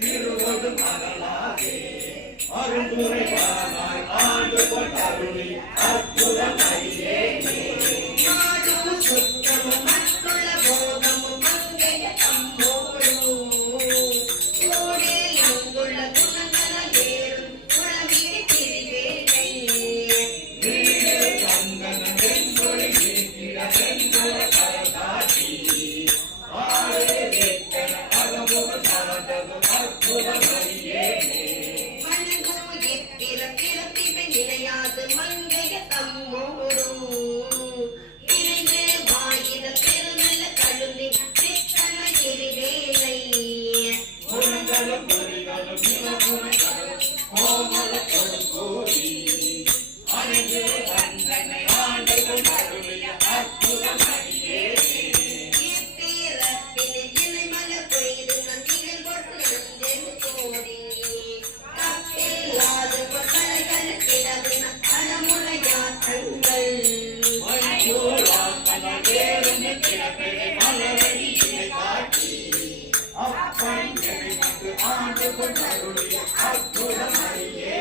திருவோடு மகளாதே அருந்துரைவானாய் ஆண்டு கொண்டருளி அற்புதம் அறியே நாடும் சுத்தமும் மற்றுள்ள போகமும் மங்கைய தம்மோடு கூடில் அங்குள்ள குணங்கள ஏறும் குணவீடு திரிவேனை வீடு கங்கனம் வெண்பொழி வீட்டிட வெண்புற கரதாட்டி ஆளே வீட்டன அகமுக தனதது அற்புதம் அறியே மங்கைய தம்மோடும் இணைந்து வாயின பெருமல கழுவி சித்தன எரிவேலை குணங்களும் பொறிகளும் கோமல கொடுங்கோடி அணிந்து வந்தனை ஆண்டு கொண்டருளிய அற்புதம் அறியே இப்பிறப்பிலே இணைமல பெய்து நந்திகள் கொண்டு நந்தென் கோடி தப்பில்லாது பொருள்கள் கிடவு ஆண்டு கொண்டருளிய அற்புதம் அறியே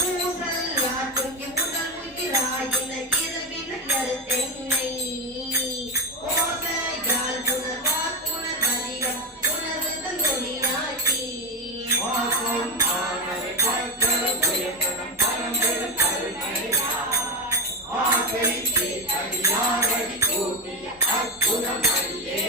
கூசல் யாற்றுக்கு முதல் முகிராயின இரவின தென்னை ஓசையால் புனர்வார் புனர் வலியம் புனர்விதம் ஒளியாக்கி வாசம் ஆனவை பத்தர புயங்கனம் பரம்பெரும் கருணையா ஆசை தீர்த்தடியாரடி கூட்டிய அற்புதம் அறியே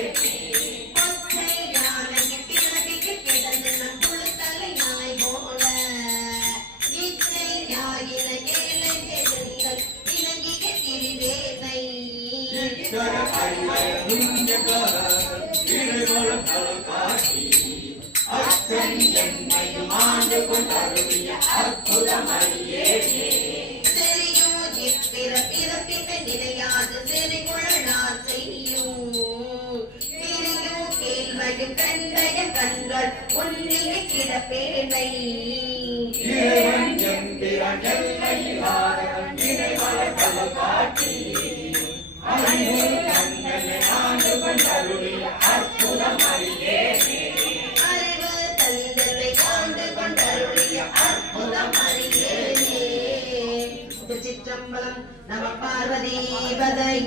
ஆண்டு கொண்டருளிய அற்புதம் அறியே தெரியும் பிறப்பிறப்பினை நினையாது செறிகுழலார் செய்யும் பிரியும் கேள்வையும் கண்டைய கண்கள் ஒன்றிய கிடப்பேனை இறைவன் எம்பிரான் எல்லையிலாதவன் இறைவள காட்டி அறிவு தந்தனை ஆண்டு கொண்டருளிய அற்புதம் அறியே அறிவு தந்தனை ஆண்டு கொண்டருளிய அற்புதம் அறியே. சிற்றம்பலம் நம பார்வதி பதை.